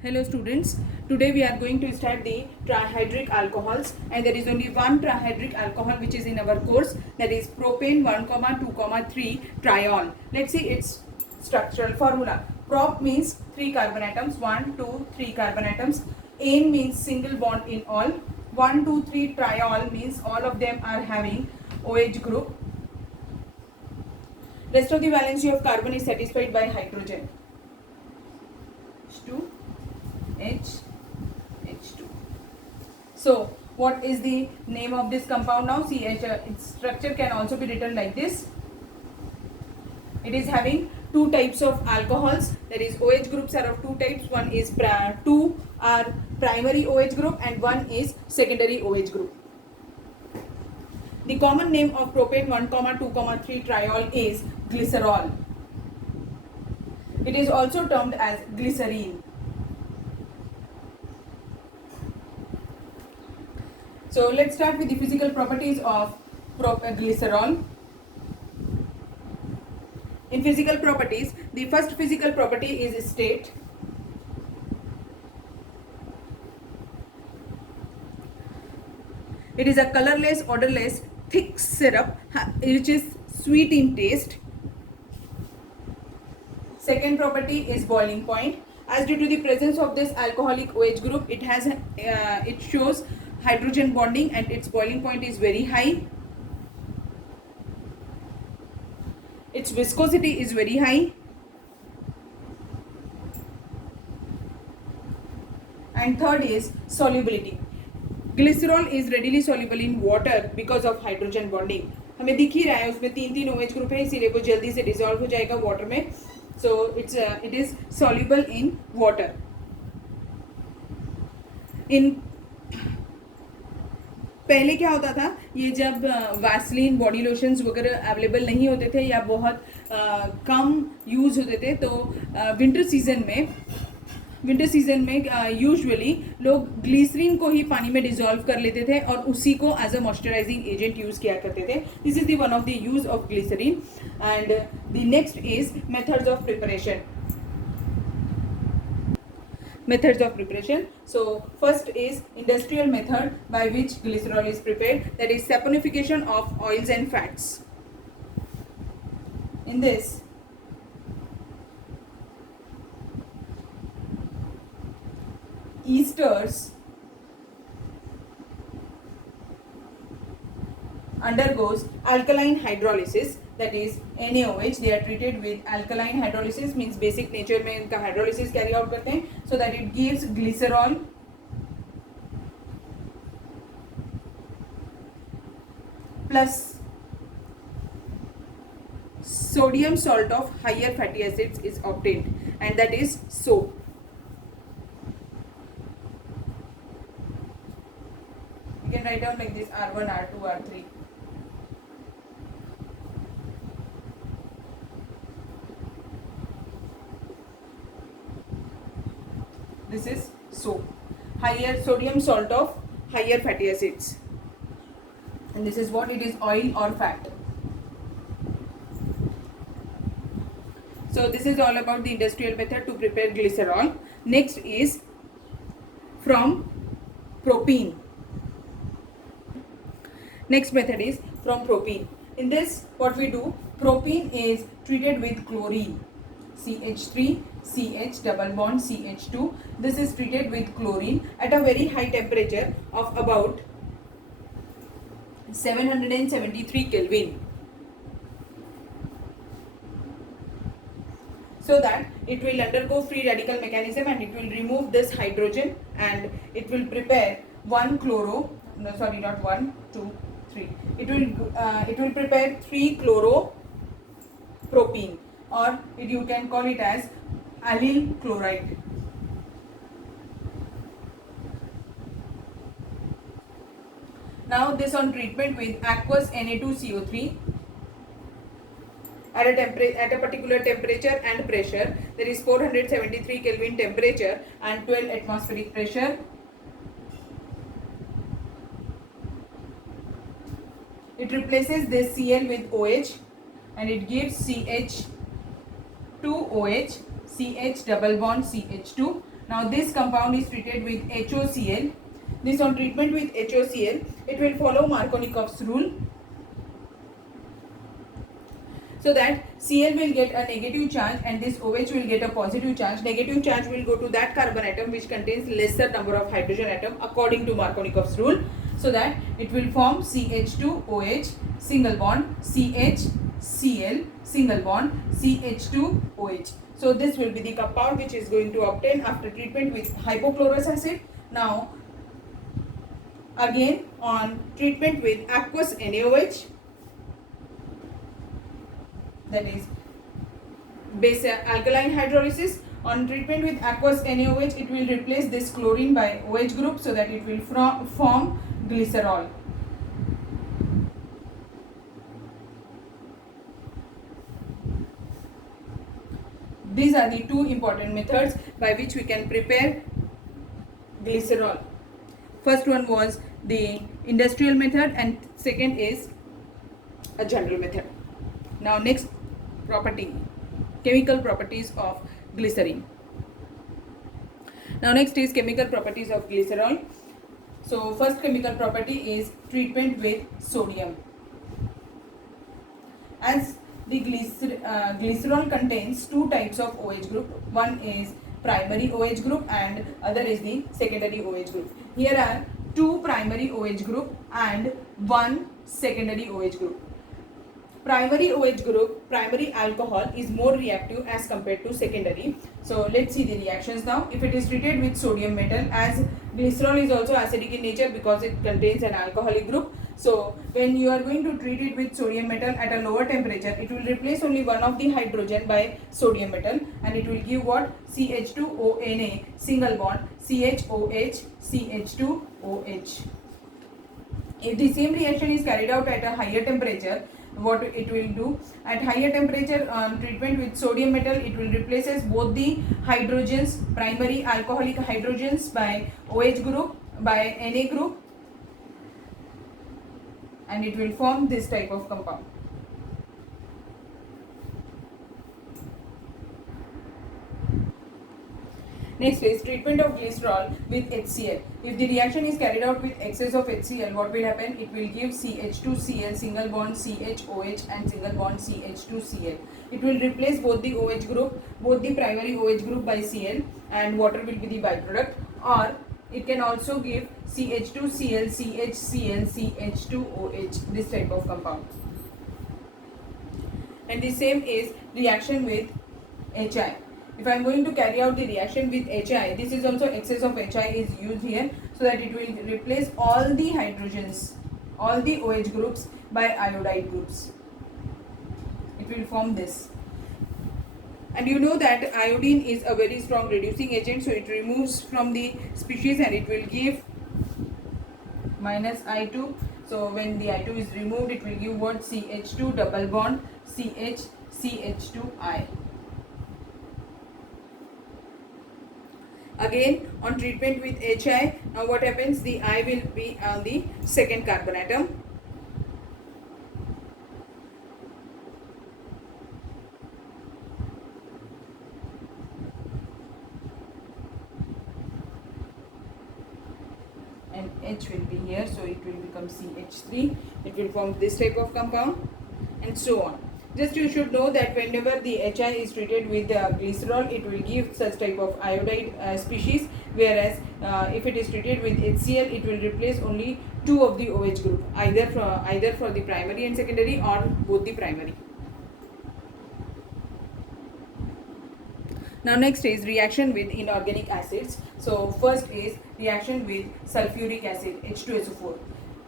Hello students, today we are going to start the trihydric alcohols, and there is only one trihydric alcohol which is in our course, that is propane 1,2,3 triol. Let's see its structural formula. Prop means 3 carbon atoms, 1, 2, 3 carbon atoms. Ane means single bond in all. 1, 2, 3 triol means all of them are having OH group. Rest of the valency of carbon is satisfied by hydrogen. H2 H2. So what is the name of this compound now? See, its structure can also be written like this. It is having two types of alcohols, that is OH groups are of two types. One is two are primary OH group and one is secondary OH group. The common name of propane 1,2,3 triol is glycerol. It is also termed as glycerine. So let's start with the physical properties of glycerol. In physical properties, the first physical property is state. It is a colorless, odorless, thick syrup which is sweet in taste. Second property is boiling point. As due to the presence of this alcoholic OH group, it shows hydrogen bonding and its boiling point is very high. Its viscosity is very high. And third is solubility. Glycerol is readily soluble in water because of hydrogen bonding. हमें दिख ही रहा है उसमें तीन OH group है, इसीलिए वो जल्दी से डिसॉल्व हो जाएगा वाटर में. So it is soluble in water. पहले क्या होता था, ये जब वैसलीन बॉडी लोशंस वगैरह अवेलेबल नहीं होते थे या बहुत कम यूज़ होते थे, तो विंटर सीजन में यूजुअली लोग ग्लिसरीन को ही पानी में डिसॉल्व कर लेते थे और उसी को as a moisturising agent use किया करते थे. This is the one of the use of glycerine. And the next is methods of preparation. Methods of preparation. So first is industrial method by which glycerol is prepared, that is saponification of oils and fats. In this, esters undergoes alkaline hydrolysis, that is NaOH. They are treated with alkaline hydrolysis, means basic nature में इनका hydrolysis carry out करते हैं, so that it gives glycerol plus sodium salt of higher fatty acids is obtained, and that is soap. You can write down like this: R1, R2, R3. This is soap. Higher sodium salt of higher fatty acids, and this is what it is, oil or fat. So this is all about the industrial method to prepare glycerol. Next is from propene. Next method is from propene. In this, what we do, propene is treated with chlorine, CH3 CH double bond CH2. This is treated with chlorine at a very high temperature of about 773 Kelvin, so that it will undergo free radical mechanism and it will remove this hydrogen and it will prepare it will prepare 3 chloropropene, or you can call it as allyl chloride. Now this on treatment with aqueous Na2CO3 at a particular temperature and pressure, there is 473 Kelvin temperature and 12 atmospheric pressure. It replaces this Cl with OH and it gives CH2OH, CH double bond CH2 Now this compound is treated with HOCl. This on treatment with HOCl, it will follow Markovnikov's rule, so that Cl will get a negative charge and this OH will get a positive charge. Negative charge will go to that carbon atom which contains lesser number of hydrogen atom according to Markovnikov's rule, so that it will form CH2OH single bond, CHCl single bond, CH2OH. So this will be the compound which is going to obtain after treatment with hypochlorous acid. Now again on treatment with aqueous NaOH, that is base alkaline hydrolysis. On treatment with aqueous NaOH, it will replace this chlorine by OH group, so that it will form glycerol. These are the two important methods by which we can prepare glycerol. First one was the industrial method and second is a general method. Now next property, chemical properties of glycerin. Now next is chemical properties of glycerol. So first chemical property is treatment with sodium. As the glycerol contains two types of OH group. One is primary OH group and other is the secondary OH group. Here are two primary OH group and one secondary OH group. Primary OH group, primary alcohol is more reactive as compared to secondary. So let's see the reactions now. If it is treated with sodium metal, as glycerol is also acidic in nature because it contains an alcoholic group. So when you are going to treat it with sodium metal at a lower temperature, it will replace only one of the hydrogen by sodium metal and it will give what? CH2ONa single bond, CHOH, CH2OH. If the same reaction is carried out at a higher temperature, what it will do at higher temperature treatment with sodium metal, it will replaces both the hydrogens, primary alcoholic hydrogens by OH group by Na group, and it will form this type of compound. Next is treatment of glycerol with HCl. If the reaction is carried out with excess of HCl, what will happen? It will give CH2Cl single bond CHOH and single bond CH2Cl. It will replace both the OH group, both the primary OH group by Cl, and water will be the byproduct. Or it can also give CH2Cl, CHCl, CH2OH, this type of compound. And the same is reaction with HI. If I am going to carry out the reaction with HI, this is also excess of HI is used here, so that it will replace all the hydrogens, all the OH groups by iodide groups. It will form this. And you know that iodine is a very strong reducing agent, so it removes from the species and it will give minus I2. So when the I2 is removed, it will give what? CH2 double bond CH, CH2I. Again on treatment with HI, now what happens? The I will be on the second carbon atom. And H will be here, so it will become CH3. It will form this type of compound and so on. Just you should know that whenever the HI is treated with glycerol, it will give such type of iodide species, whereas if it is treated with HCl, it will replace only two of the OH group, either for the primary and secondary or both the primary. Now next is reaction with inorganic acids. So first is reaction with sulfuric acid, H2SO4.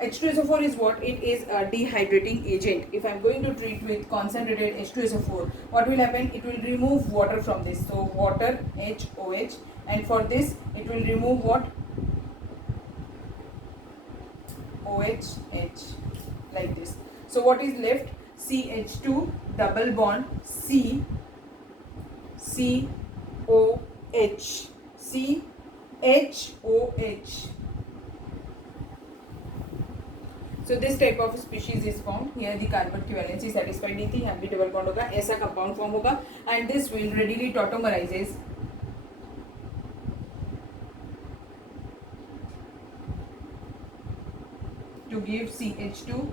H2SO4 is what? It is a dehydrating agent. If I am going to treat with concentrated H2SO4, what will happen? It will remove water from this. So water, HOH, and for this it will remove what? OH, like this. So what is left? CH2 double bond C, COH, CHOH. So this type of species is formed. Here the carbon की valency satisfied नहीं थी, यहाँ भी double bond होगा, ऐसा compound form होगा, and this will readily tautomerizes to give CH2,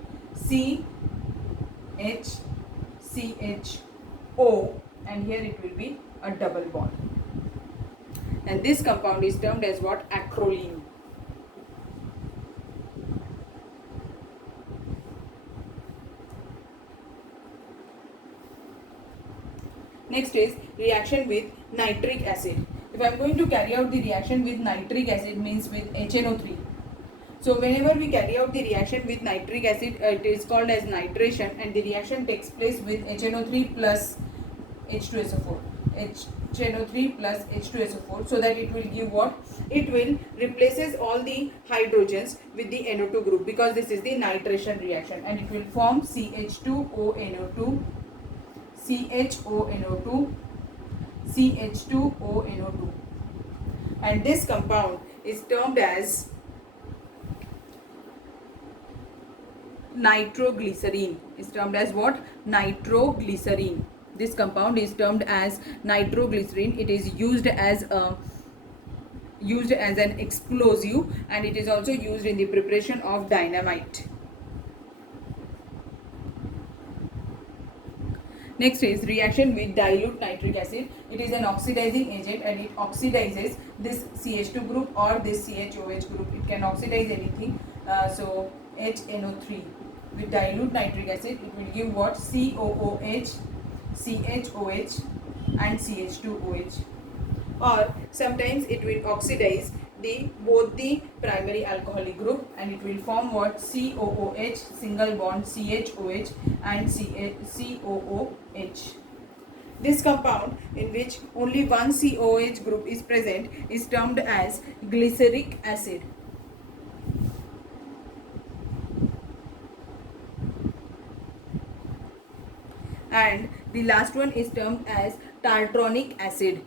CHO, and here it will be a double bond. And this compound is termed as what? Acrolein. Next is reaction with nitric acid. If I am going to carry out the reaction with nitric acid, means with HNO3. So whenever we carry out the reaction with nitric acid, it is called as nitration, and the reaction takes place with HNO3 plus H2SO4. HNO3 plus H2SO4, so that it will give what? It will replaces all the hydrogens with the NO2 group, because this is the nitration reaction, and it will form CH2ONO2, CHONO2, CH2ONO2, and this compound is termed as nitroglycerine. Is termed as what? Nitroglycerine. This compound is termed as nitroglycerine. It is used as an explosive, and it is also used in the preparation of dynamite. Next is reaction with dilute nitric acid. It is an oxidizing agent, and it oxidizes this CH2 group or this CHOH group. It can oxidize anything. So HNO3 with dilute nitric acid, it will give what? COOH, CHOH, and CH2OH. Or sometimes it will oxidize both the primary alcoholic group, and it will form what? COOH, single bond CHOH, and COOH. This compound, in which only one COOH group is present, is termed as glyceric acid. And the last one is termed as tartronic acid.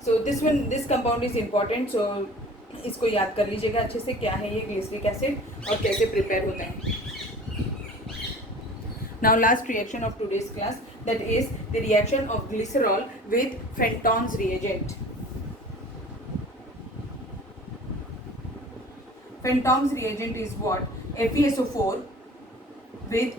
So this compound is important, so इसको याद कर लीजिएगा अच्छे से, क्या है ये glyceric acid और कैसे प्रिपेयर होता है. Now last reaction of today's class, that is the reaction of glycerol with Fenton's reagent. Fenton's reagent is what? FeSO4 with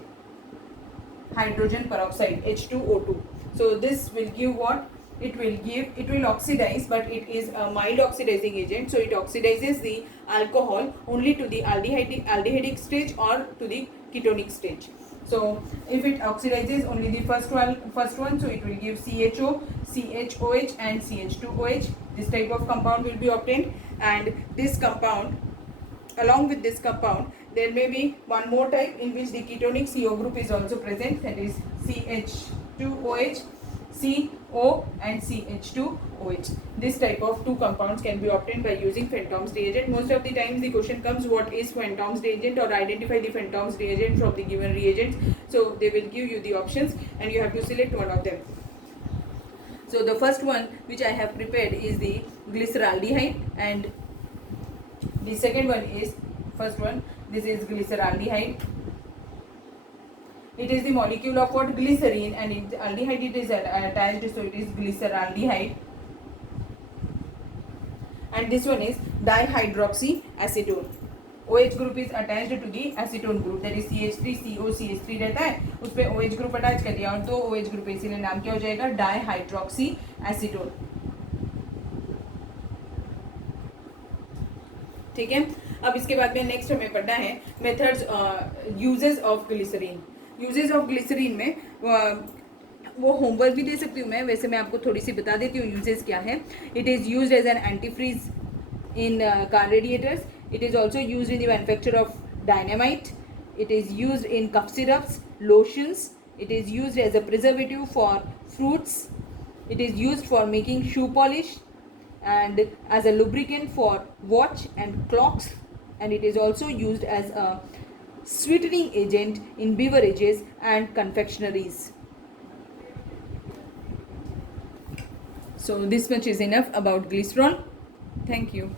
hydrogen peroxide, H2O2. So this will give what? It will oxidize, but it is a mild oxidizing agent, so it oxidizes the alcohol only to the aldehydic stage or to the ketonic stage. So if it oxidizes only the first one, so it will give CHO, CHOH, and CH2OH. This type of compound will be obtained, and this compound, along with this compound, there may be one more type in which the ketonic CO group is also present, that is CH2OH, CO, and CH2OH. This type of two compounds can be obtained by using Fenton's reagent. Most of the times the question comes, what is Fenton's reagent, or identify the Fenton's reagent from the given reagents. So they will give you the options, and you have to select one of them. So the first one which I have prepared is the glyceraldehyde, and the second one is, first one, this is glyceraldehyde. It is the molecule of what? Glycerine, and aldehyde it is attached, so it is glyceraldehyde. And this one is dihydroxyacetone. OH group is attached to the acetone group, that is CH3CO CH3 रहता है, उस पे OH group attach कर दिया, और तो OH group इसीलिए नाम क्या हो जाएगा? डाईहाइड्रोक्सीएसीटोन. ठीक है. अब इसके बाद में नेक्स्ट हमें पढ़ना है methods, uses of glycerine. Uses of glycerine में वो होमवर्क भी दे सकती हूँ मैं, वैसे मैं आपको थोड़ी सी बता देती हूँ यूजेस क्या है. It is used as an antifreeze in car radiators. It is also used in the manufacture of dynamite. It is used in cough syrups, lotions. It is used as a preservative for fruits. It is used for making shoe polish, and as a lubricant for watch and clocks, and it is also used as a sweetening agent in beverages and confectionaries. So this much is enough about glycerol. Thank you.